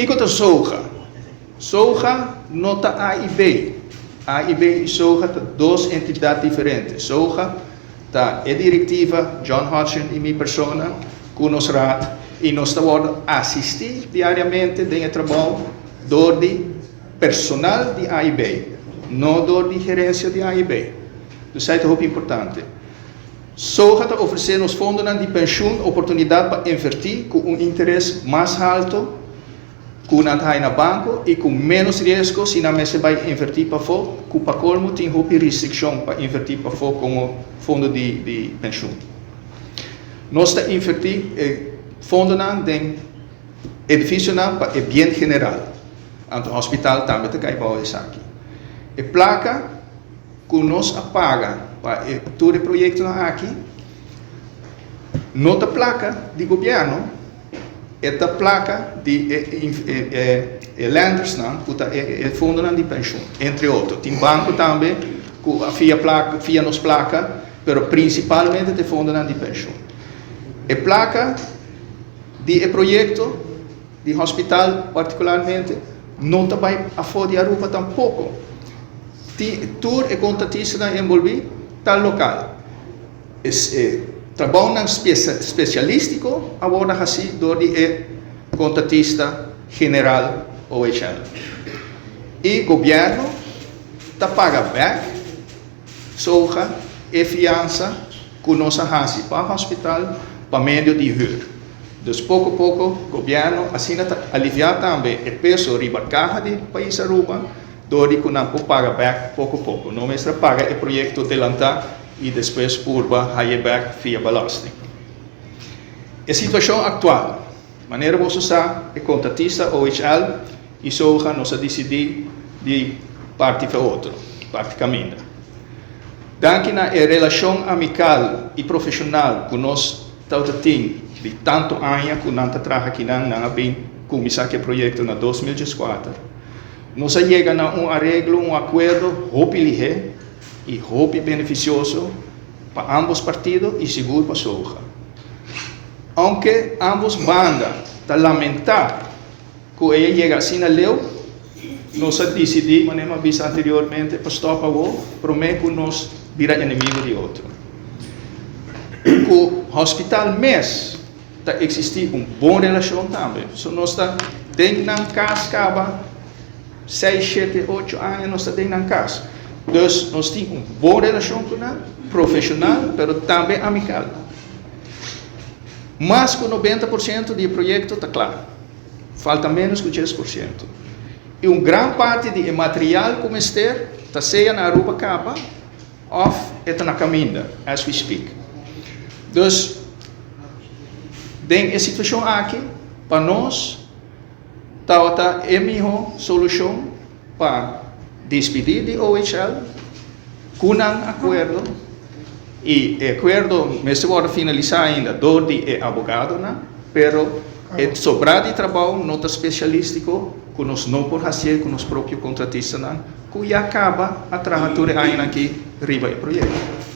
Kiko ta soja. Soja nota A e B. A e B e soja ta duas entidades diferentes. Soja ta é diretiva John Hodgson e minha persona, com nos raad, e nós estamos assistir diariamente dentro do trabalho do personal de A e B, não do gerência de A e B. Isso é muito importante. Soja está oferecendo os fundos de pensão oportunidade para investir com interesse mais alto, com na banco e com menos risco se não se vai investir para fora, com para colmo tem uma restrição para investir para fora como fundo de pensão. Nós estamos investindo fundo em edifício para o bem general. O hospital também está caibando isso aqui. A placa que nós apaga para todo o projeto aqui, não é placa de governo, é a placa de lenders, que é fundo de pensão, entre outros. Tem banco também, que via nos placa, mas principalmente de fundo de pensão. A placa de projeto de hospital, particularmente, não vai a fora de Aruba tampouco. Tur e contratista envolvido tal local. Trabalho especialístico agora assim do contratista general OHL. E governo tá paga back soja e fiança com nossa raça para o hospital para meio de rua. Então, pouco a pouco, o governo assim aliviar também o peso de carga do país Aruba, dori que não paga back pouco a pouco. Não mesmo paga o projeto adelantar e depois curva high back via belasting. A situação atual, maneira você usar o contratista OHL e soja nós decidir de parte para outra, parte caminho. Daqui na relação amical e profissional que nós temos de tanto anos que nós trabalhamos aqui na bem começar o projeto na 2014, nós chegamos a arreglo, acordo, hopefully e beneficioso para ambos partidos e seguro para a soja. Aunque ambos bandas lamentar que ela chega assim na lei, nós decidimos, como avisei anteriormente, para stopar o prometo que nós virar inimigo de outro. O hospital MES está existindo uma boa relação também. So, nós está dentro da casa, 6, 7, 8 anos, nós está dentro da casa. Então, nós temos uma boa relação com ela, profissional, mas também amical. Mais que 90% do projeto está claro. Falta menos que 10%. E uma grande parte do material como está sendo na Aruba Capa, está na caminho, as we speak. Então, dentro da situação aqui, para nós, está a melhor solução para despedir de OHL, com um acordo, e o acordo, mas se pode finalizar ainda, do de advogado, pero é sobrar de trabalho, nota especialístico, que nós não podemos fazer com os próprios contratistas, que já acaba a trabalhar aqui, riba o projeto.